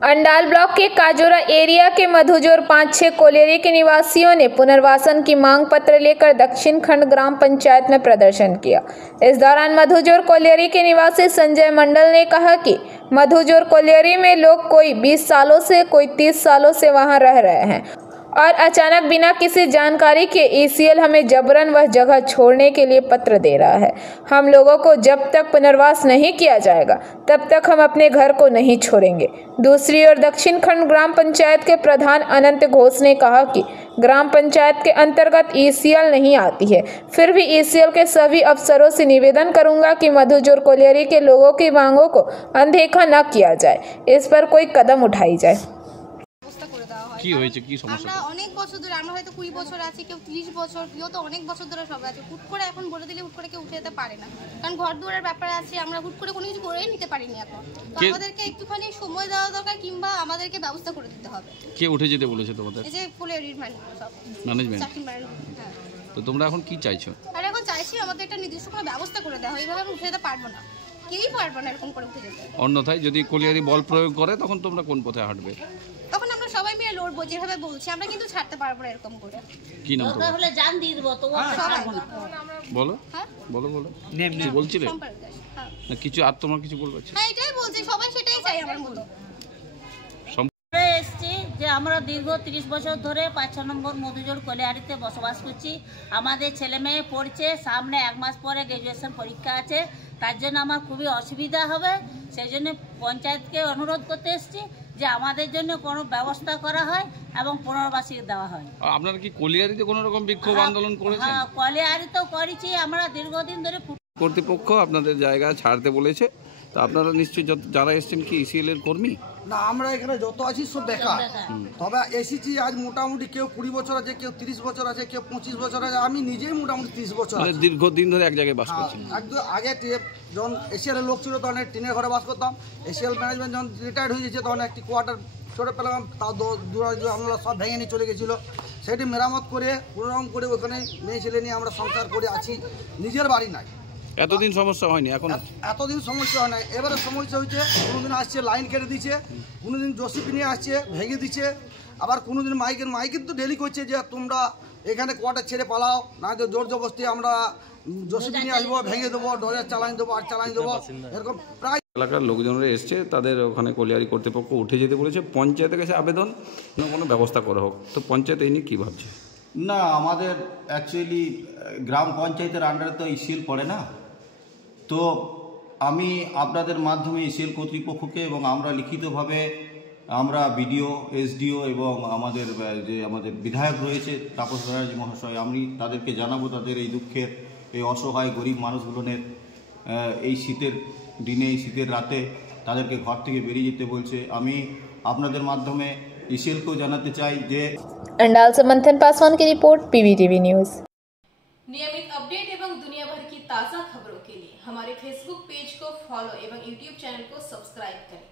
Andal block के Kajora area के मधुजोर 5-6 colliery के निवासियों ने पुनर्वासन की मांग पत्र लेकर दक्षिण खंड ग्राम पंचायत में प्रदर्शन किया। इस दौरान मधुजोर कोलियरी के निवासी संजय मंडल ने कहा कि मधुजोर कोलियरी में लोग कोई 20 सालों से कोई 30 सालों से वहां रह रहे हैं और अचानक बिना किसी जानकारी के ईसीएल हमें जबरन वह जगह छोड़ने के लिए पत्र दे रहा है। हम लोगों को जब तक पुनर्वास नहीं किया जाएगा तब तक हम अपने घर को नहीं छोड़ेंगे। दूसरी ओर दक्षिण खंड ग्राम पंचायत के प्रधान अनंत घोष ने कहा कि ग्राम पंचायत के अंतर्गत ईसीएल नहीं आती है, फिर भी ईसीएल के सभी अफसरों से निवेदन करूंगा कि मधुजोर कोलियरी के लोगों की मांगों को अनदेखा न किया जाए, इस पर कोई कदम उठाई जाए। কি হয়েছে কি সমস্যা? আমরা অনেক বছর ধরে, আমরা হয়তো 20 বছর আছি, কেউ 30 বছর, কেউ তো অনেক বছর ধরে সব আছে। হুট করে এখন বলে দিলে হুট করে কেউ উঠে যেতে পারে না, কারণ ঘর দুয়ারের ব্যাপার আছে। আমরা হুট করে কোনো কিছু করেই নিতে পারিনি এখন। তো আমাদেরকে একটুখানি সময় দেওয়া দরকার, কিংবা আমাদেরকে ব্যবস্থা করে দিতে হবে। কে উঠে যেতে বলেছে তোমাদের? এই যে কোলিয়ারির ম্যানেজমেন্ট। হ্যাঁ। তো তোমরা এখন কি চাইছো? আর এখন চাইছি আমাদের একটা নির্দিষ্ট কোনো ব্যবস্থা করে দেওয়া হয়। এইভাবে আমরা উঠে যেতে পারবো না, কেউই পারবো না এরকম করে উঠে যেতে। অন্যথায় যদি কোলিয়ারি বল প্রয়োগ করে তখন তোমরা কোন পথে হাঁটবে? তখন আমরা সবাই মিলে লড়বো, যেভাবে বলছি। আমরা কিন্তু ছাড়তে পারবো না এরকম করে। কি নাম তোমার? তাহলে জান দিয়ে দেব তো বলো। হ্যাঁ বলো নেম কি বলছিলে? হ্যাঁ। না কিছু আর তোমার কিছু বলবে? হ্যাঁ, এটাই বলছি, সবাই সেটাই চাই আমার মতো। এসছি যে আমরা দীর্ঘ 30 বছর ধরে 5 নম্বর মধুজোর কোলিয়ারিতে বসবাস করছি। আমাদের ছেলে মেয়ে পড়ছে, সামনে 1 মাস পরে গ্র্যাজুয়েশন পরীক্ষা আছে, তার জন্য আমার খুবই অসুবিধা হবে। সেই জন্য পঞ্চায়েতকে অনুরোধ করতে এসেছি যে আমাদের জন্য কোনো ব্যবস্থা করা হয় এবং পুনর্বাসী দেওয়া হয়। আপনারা কি কোলিয়ারিতে কোনো রকম বিক্ষোভ আন্দোলন করেছেন? হ্যাঁ, কোলিয়ারি তো করেছি আমরা দীর্ঘদিন ধরে। কর্তৃপক্ষ আপনাদের জায়গা ছাড়তে বলেছে, তো আপনারা নিশ্চয়ই যারা এসেছেন কি ইসিএল এর কর্মী? না, আমরা এখানে যত আছি সব বেকার। তবে এসেছি আজ মোটামুটি কেউ 20 বছর আছে, কেউ 30 বছর আছে, কেউ 25 বছর আছে। আমি নিজেই মোটামুটি 30 বছর মানে দীর্ঘদিন ধরে এক জায়গায় বাস করছি। একদম আগে যখন এশিয়ালের লোক ছিল তখন টিনের ঘরে বাস করতাম। এশিয়াল ম্যানেজমেন্ট যখন রিটায়ার্ড হয়ে গেছে তখন একটি কোয়ার্টার ছোটো পেলাম, তাও আমরা সব ভেঙে নিয়ে চলে গেছিলো। সেটি মেরামত করে কোনোরকম করে ওখানে মেয়ে ছেলে নিয়ে আমরা সংসার করে আছি। নিজের বাড়ি নাই। এতদিন সমস্যা হয়নি? এখন এতদিন সমস্যা হয় না, এবারে সমস্যা হয়েছে। কোনোদিন আসছে লাইন কেটে দিচ্ছে, কোনোদিন জসিপি নিয়ে আসছে ভেঙে দিচ্ছে, আবার কোনোদিন মাইকের তো ডেলি করছে যে তোমরা এখানে কোয়ার্টার ছেড়ে পালাও, না তো জোর জবরদস্তি আমরা জসিপি নিয়ে আসবো, ভেঙে দেবো, ডলার চালান দেবো আর চালান দেবো, এরকম প্রায়। এলাকার লোকজনরা এসছে, তাদের ওখানে কোলিয়ারি কর্তৃপক্ষ উঠে যেতে বলেছে। পঞ্চায়েতের কাছে আবেদন কোনো ব্যবস্থা করা হোক, তো পঞ্চায়েত এই নিয়ে কী ভাবছে? না, আমাদের অ্যাকচুয়ালি গ্রাম পঞ্চায়েতের আন্ডারে তো ইসিএল পড়ে না। তো আমি আপনাদের মাধ্যমে ইসিএল কর্তৃপক্ষকে এবং আমরা লিখিতভাবে আমরা বিডিও, এসডিও এবং আমাদের বিধায়ক রয়েছে তাপস ব্যানার্জি মহাশয়, আমি তাদেরকে জানাবো তাদের এই দুঃখের, এই অসহায় গরিব মানুষগুলোনের এই শীতের দিনে, এই শীতের রাতে তাদেরকে ঘর থেকে বেরিয়ে যেতে বলছে। আমি আপনাদের মাধ্যমে ইসিএলকেও জানাতে চাই যে। अंडाल से मंथन पासवान की रिपोर्ट, पीवीटीवी न्यूज़। नियमित अपडेट एवं दुनिया भर की ताज़ा खबरों के लिए हमारे फेसबुक पेज को फॉलो एवं यूट्यूब चैनल को सब्सक्राइब करें।